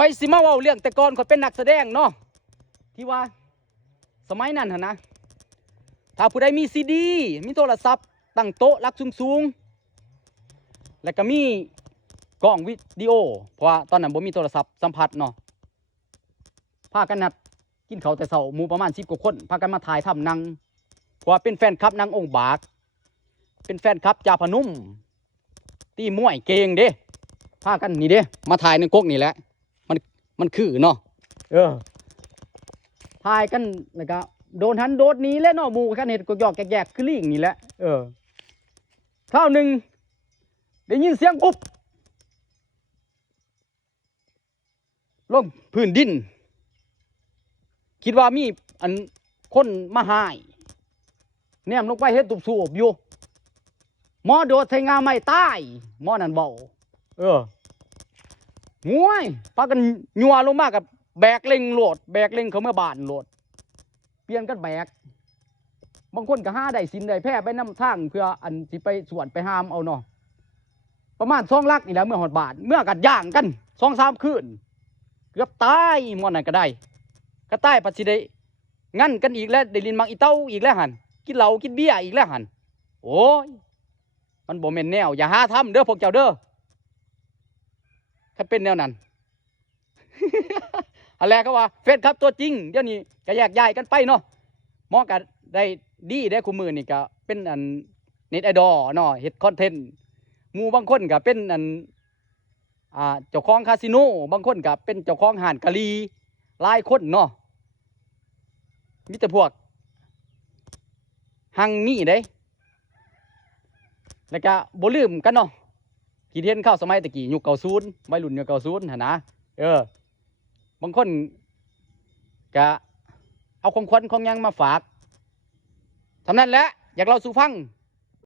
ข่อยสิมาเว้าเรื่องแต่ก่อนข่อยเป็นนักแสดงเนาะที่ว่าสมัยนั้นหั่นนะถ้าผู้ใดมีซีดีมีโทรศัพท์ตั้งโต๊ะลักสูงๆแล้วก็มีกล้องวิดีโอเพราะว่าตอนนั้นบ่มีโทรศัพท์สัมผัสเนาะพากันนัดกินข้าวแต่เช้าหมู่ประมาณ10 กว่าคนพากันมาถ่ายทำหนังเพราะว่าเป็นแฟนคลับนางองค์บากเป็นแฟนคลับจ่าพนุ่มตีมวยเก่งเด้พากันนี่เด้มาถ่ายในก๊กนี่แหละมันคือเนาะถ่ายกันแล้วก็โดนหันโดดนี้แล้วเนาะหมู่กันเห็ดกยอกแยกคือลิงนี่แหละคราวหนึ่งได้ยินเสียงปุ๊บลงพื้นดินคิดว่ามีอันคนมาหายแนมลงไปเฮ็ดตุบสูบอยู่หมอโดดใส่งาไม่ตายหมอนั่นเบางวยพากันยัวลงมากับแบกเล็งโหลดแบกเล็งเขาเมื่อบานโหลดเปลี่ยนกันแบกบางคนก็หาได้สินได้แพ้ไปนำทางเพื่ออันสิไปสวนไปหามเอาเนาะประมาณ2 ลักนี่แหละเมื่อหอดบานเมื่อกัดย่างกัน2-3 คืนเกือบตายหมอนั่นก็ได้ก็ตายปัจจิได้งั้นกันอีกแล้วได้ลินมังอีเต้าอีกแล้วหันกินเหล้ากินเบียร์อีกแล้วหันโอ้ยมันบ่แม่นแนวอย่าหาทำเด้อพวกเจ้าเด้อถ้าเป็นแนวนั้น อะไรเขาว่าเฟซครับตัวจริงเดี๋ยวนี้ก็แยกย้ายกันไปเนาะมอกันได้ดีได้คู่มือนี่ก็เป็นอันเน็ตไอดอลเนาะเฮ็ดคอนเทนต์หมู่บางคนก็เป็นอันเจ้าของคาสิโนบางคนก็เป็นเจ้าของห้านกะลีหลายคนเนาะมีแต่พวกหังนี่เด้แล้วก็บ่ลืมกันเนาะคิดเห็นเข้าสมัยตะกี้ยุค90วัยรุ่นยุค90หั่นนะบางคนก็เอาของขวัญของยังมาฝากทำนั้นแหละอยากเราสู่ฟัง